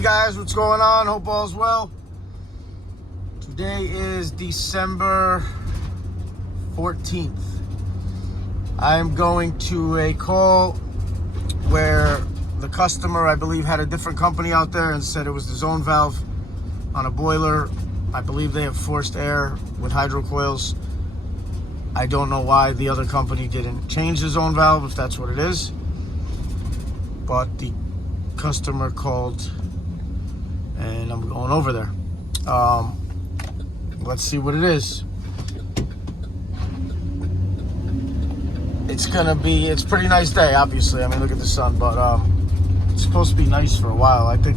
Hey guys, what's going on? Hope all's well. Today is December 14th. I'm going to a call where the customer, I believe, had a different company out there and said it was the zone valve on a boiler. I believe they have forced air with hydrocoils. I don't know why the other company didn't change the zone valve, if that's what it is. But the customer called and I'm going over there. Let's see what it is. It's a pretty nice day, obviously. I mean, look at the sun, but it's supposed to be nice for a while. I think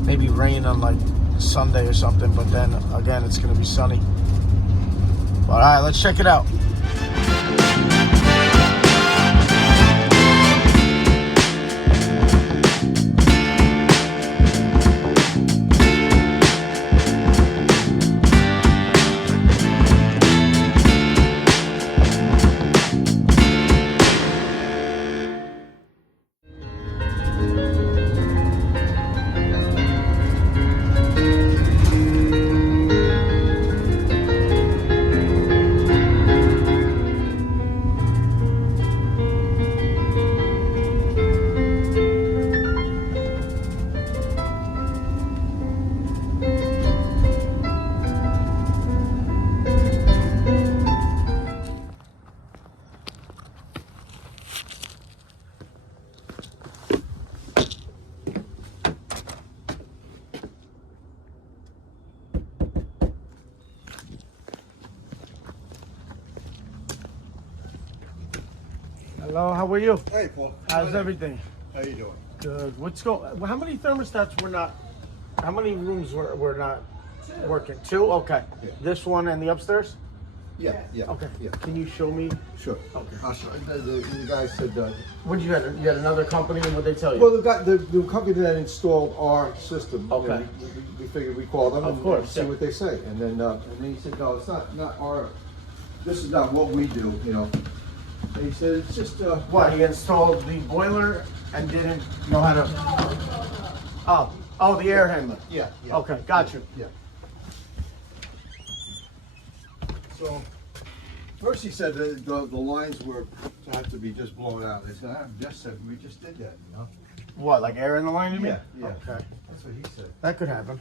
maybe rain on like Sunday or something, but then again, it's gonna be sunny. But all right, let's check it out. Hello, how are you? Hey, Paul. How's everything? How you doing? Good. How many thermostats were not, how many rooms were not working? Two? Okay. Yeah. This one and the upstairs? Yeah. Okay. Yeah. Can you show me? Sure. Okay. I'll show you. The guy said, What did you have? You had another company, and what they tell you? well, the company that installed our system, Okay. you know, we figured we'd call them Of course, see yeah. what they say. And then he said, no, it's not our, this is not what we do, you know. And he said, it's just, What, he installed the boiler and didn't know how to... Oh, the air handler. Yeah. Okay, got you. Yeah. So, first he said that the lines were had to be just blown out. They said, I just said we just did that, you know. What, like air in the line, you mean? Yeah. Okay. That's what he said. That could happen.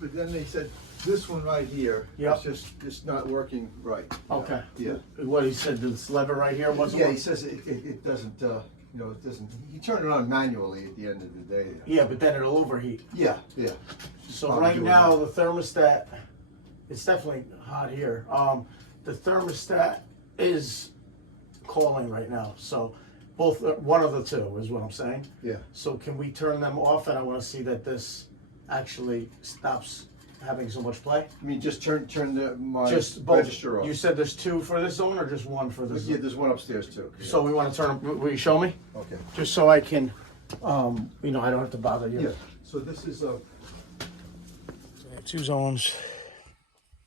But then they said this one right here, Yep. it's not working right. Okay. Yeah. What, he said this lever right here wasn't Yeah, he working? says it doesn't, you know, it doesn't. He turned it on manually at the end of the day. Yeah, but then it'll overheat. Yeah. So Probably right doing now, that. the thermostat, it's definitely hot here. The thermostat is calling right now. So one of the two is what I'm saying. Yeah. So can we turn them off? And I want to see that this actually stops having so much play. I mean, just turn my Just both. register off. You said there's two for this zone or just one for this Yeah, zone? there's one upstairs too. Yeah. So we want to turn them, will you show me? Okay. Just so I can, you know, I don't have to bother you. Yeah. So this is Two zones.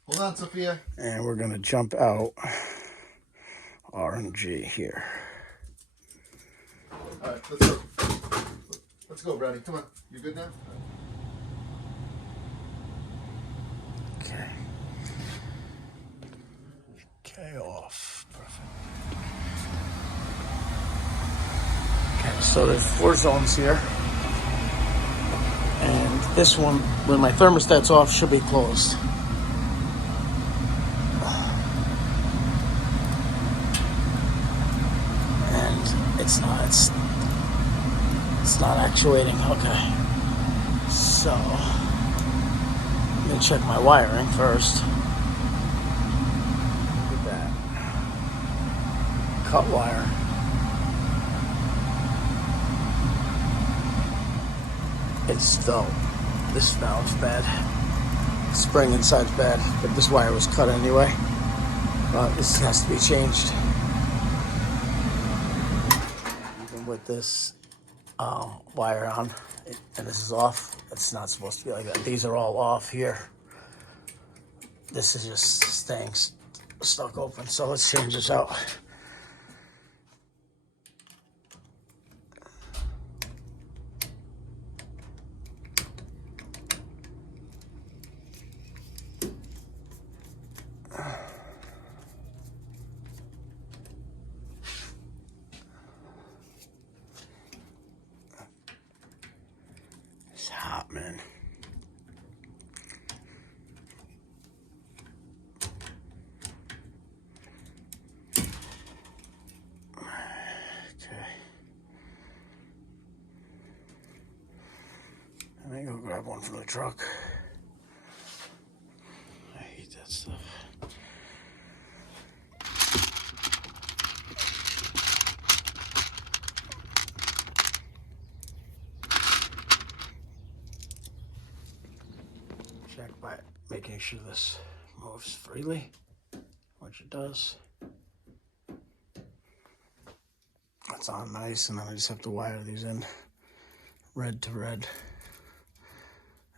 Hold on, Sophia. And we're gonna jump out RNG here. All right, let's go. Let's go, Brownie. Come on. You good now? Okay. Okay, off. Perfect. Okay, so there's 4 zones here. And this one, when my thermostat's off, should be closed. And it's not actuating. Okay. So let me check my wiring first. Look at that. Cut wire. It's still, this valve's bad. Spring inside's bad, but this wire was cut anyway. But this has to be changed. Even with this wire on, and this is off, it's not supposed to be like that. These are all off here. This is just staying stuck open. So let's change this out. It's hot, man. Okay. Let me go grab one from the truck. I hate that stuff. Check by making sure this moves freely, which it does. That's on nice, and then I just have to wire these in red to red,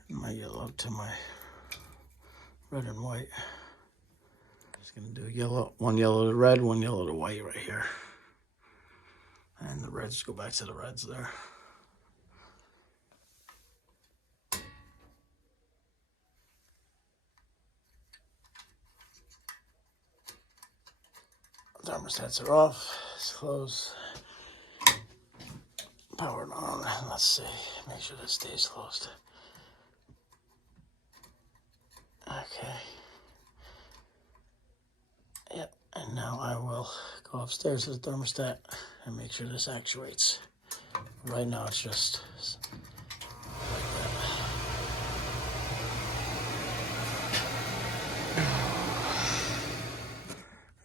and my yellow to my red and white. Just gonna do yellow, one yellow to red, one yellow to white right here, and the reds go back to the reds there. Thermostats are off. It's closed. Powered on. Let's see. Make sure this stays closed. Okay. Yep. And now I will go upstairs to the thermostat and make sure this actuates. Right now it's just like that.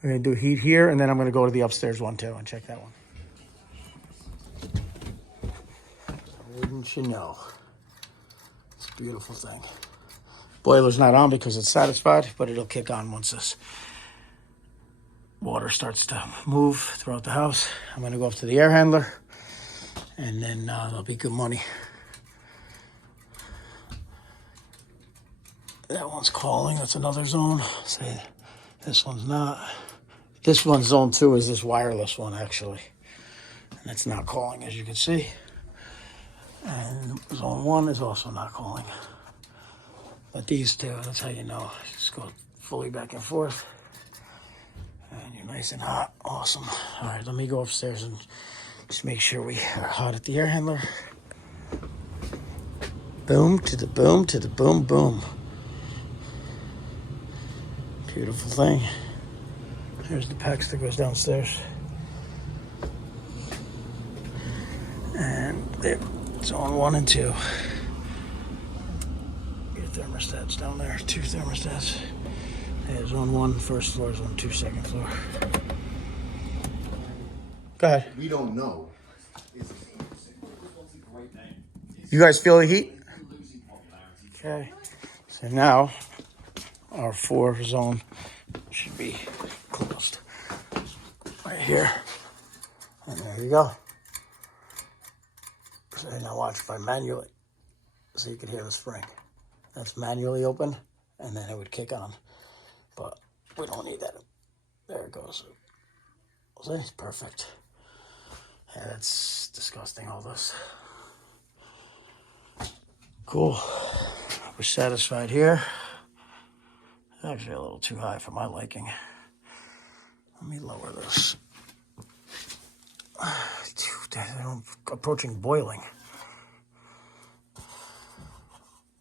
I'm going to do heat here, and then I'm going to go to the upstairs one too and check that one. Wouldn't you know? It's a beautiful thing. Boiler's not on because it's satisfied, but it'll kick on once this water starts to move throughout the house. I'm going to go up to the air handler, and then there'll be good money. That one's calling. That's another zone. Say this one's not. This one's zone 2 is this wireless one, actually. And it's not calling, as you can see. And zone 1 is also not calling. But these two, that's how you know. Just go fully back and forth. And you're nice and hot. Awesome. All right, let me go upstairs and just make sure we are hot at the air handler. Boom to the boom to the boom boom. Beautiful thing. Here's the PAX that goes downstairs. And there, zone 1 and 2. Your thermostats down there, 2 thermostats. Yeah, zone 1, first floor, zone 2, second floor. Go ahead. We don't know. You guys feel the heat? Okay. So now our 4 zone should be closed. Right here. And there you go. So now watch if I manually, so you can hear the spring. That's manually open, and then it would kick on. But we don't need that. There it goes. See? Perfect. Yeah, that's disgusting, all this. Cool. We're satisfied here. Actually a little too high for my liking. Let me lower this. Dude, I'm approaching boiling.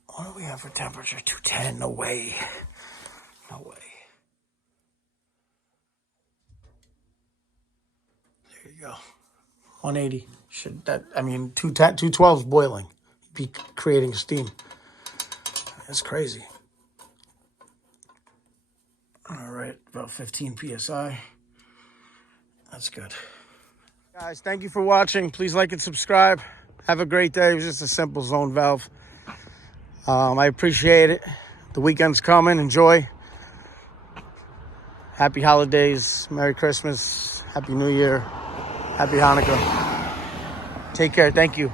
What do we have for temperature? 210. No way. No way. There you go. 180. Should that? I mean, 212 is boiling. Be creating steam. That's crazy. All right, about 15 psi. That's good. Guys, thank you for watching. Please like and subscribe. Have a great day. It was just a simple zone valve. I appreciate it. The weekend's coming. Enjoy. Happy holidays. Merry Christmas. Happy New Year. Happy Hanukkah. Take care. Thank you.